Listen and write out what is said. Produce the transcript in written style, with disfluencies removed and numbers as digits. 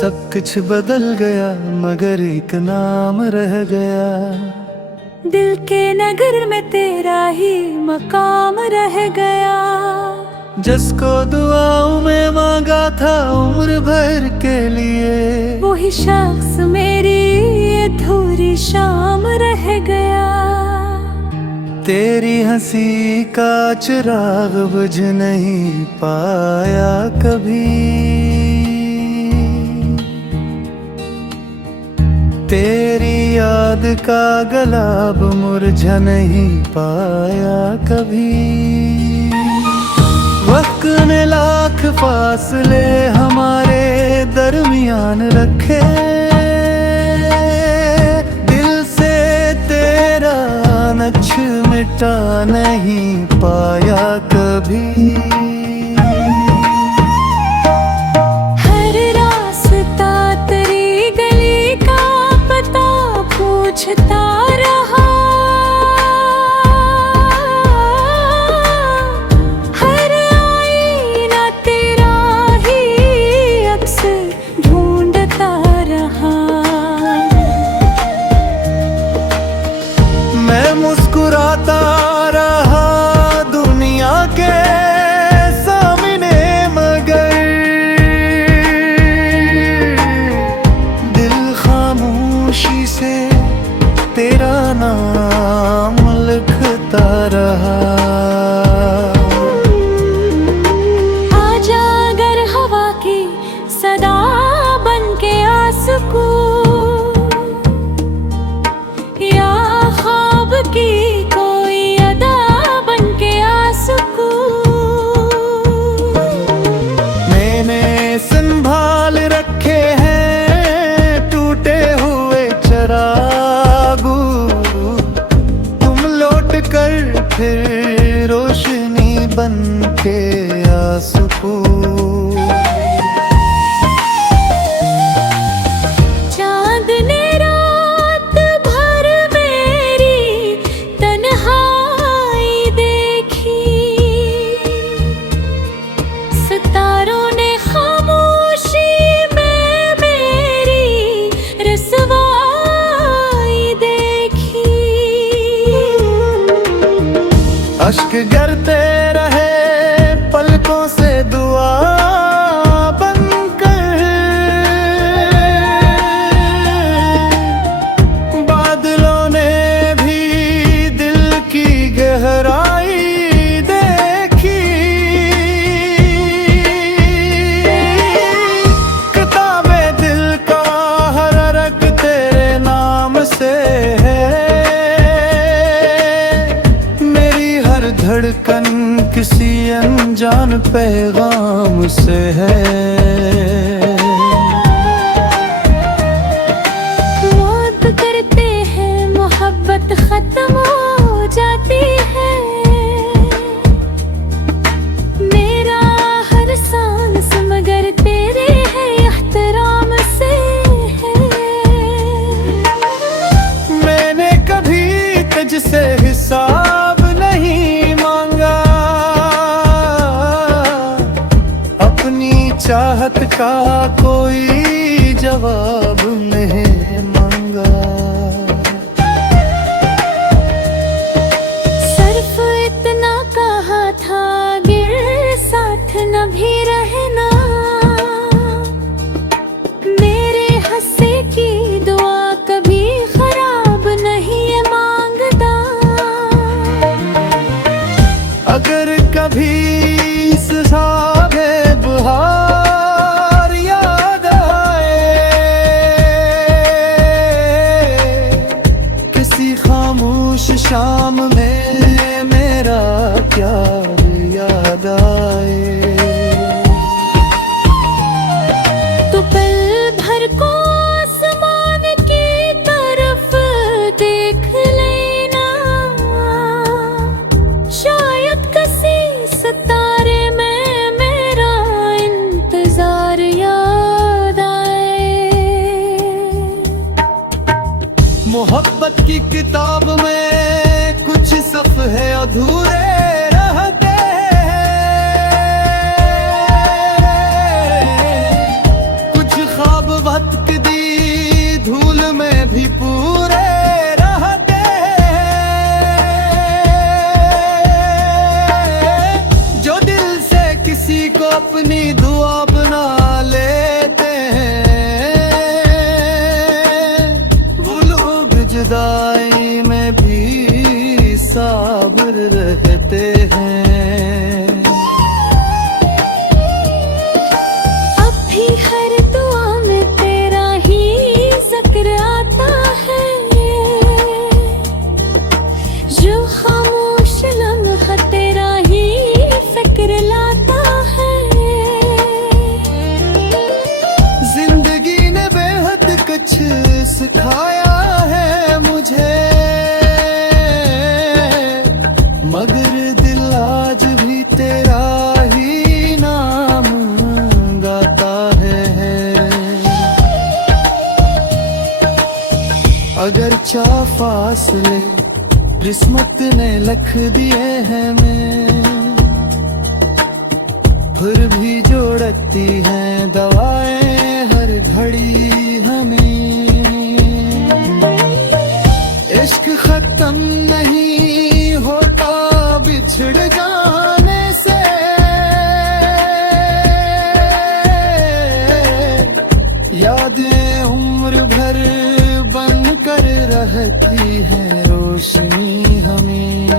सब कुछ बदल गया मगर एक नाम रह गया। दिल के नगर में तेरा ही मकाम रह गया। जिसको दुआओं में मांगा था उम्र भर के लिए, वही शख्स मेरी अधूरी शाम रह गया। तेरी हंसी का चिराग बुझ नहीं पाया कभी, तेरी याद का गुलाब मुरझा नहीं पाया कभी। वक्त ने लाख फासले हमारे दरमियान रखे, दिल से तेरा नक्श मिटा नहीं पाया कभी। हर रास्ता तेरी गली का पता पूछता रहा, हर आईना तेरा ही अक्स ढूंढता रहा। मैं मुस्कुराता रहा दुनिया के सामने मगर दिल खामोशी से तेरा नाम लिखता रहा। आजा अगर हवा की सदा बन के आसकू, या ख्वाब की कोई अदा बन के आसकू। मैंने संभाल रखे हैं टूटे हुए चरागू, तुम लौट कर फिर रोशनी बन के आ सकूं। चांद ने रात भर मेरी तन्हाई देखी, सितारों ने खामोशी में मेरी रसवाई देखी। अश्क गिरते रहे पलकों से दुआ बनकर, बादलों ने भी दिल की गहराई देखी। किताबे दिल का हर रंग तेरे नाम से है, मेरी हर धड़कन किसी अनजान पैगाम से है। मौत करते हैं मोहब्बत खत्म हो जाती है, मेरा हर सांस मगर तेरे है एहतराम से है। मैंने कभी तुझसे हिसाब नहीं मांगा, अपनी चाहत का कोई जवाब नहीं मांगा। सिर्फ इतना कहा था गिर साथ न भी रहना, मेरे हंसे की दुआ कभी खराब नहीं है मांगता। अगर कभी इस साबे बहार याद आए, किसी खामोश शाम में मेरा प्यार याद आए, तो पल भर को आसमान की तरफ देख लेना, शायद किसी सितारे में मेरा इंतजार याद आए। मोहब्बत की किताब में कुछ सफ़हे अधूरे रहते हैं, कुछ ख्वाब जुदाई में भी साबिर रहते हैं। अब भी हर दुआ में तेरा ही जिक्र आता है, जो खामोश लम्हा तेरा ही फिक्र लाता है। जिंदगी ने बेहद कुछ सिखाया है मुझे, मगर दिल आज भी तेरा ही नाम गाता है। अगर चा फासले किस्मत ने लख दिए हैं मैं, फिर भी जोड़ती हैं दवाएं हर घड़ी हमें। इश्क खत्म नहीं होता बिछड़ जाने से, यादें उम्र भर बन कर रहती हैं रोशनी हमें।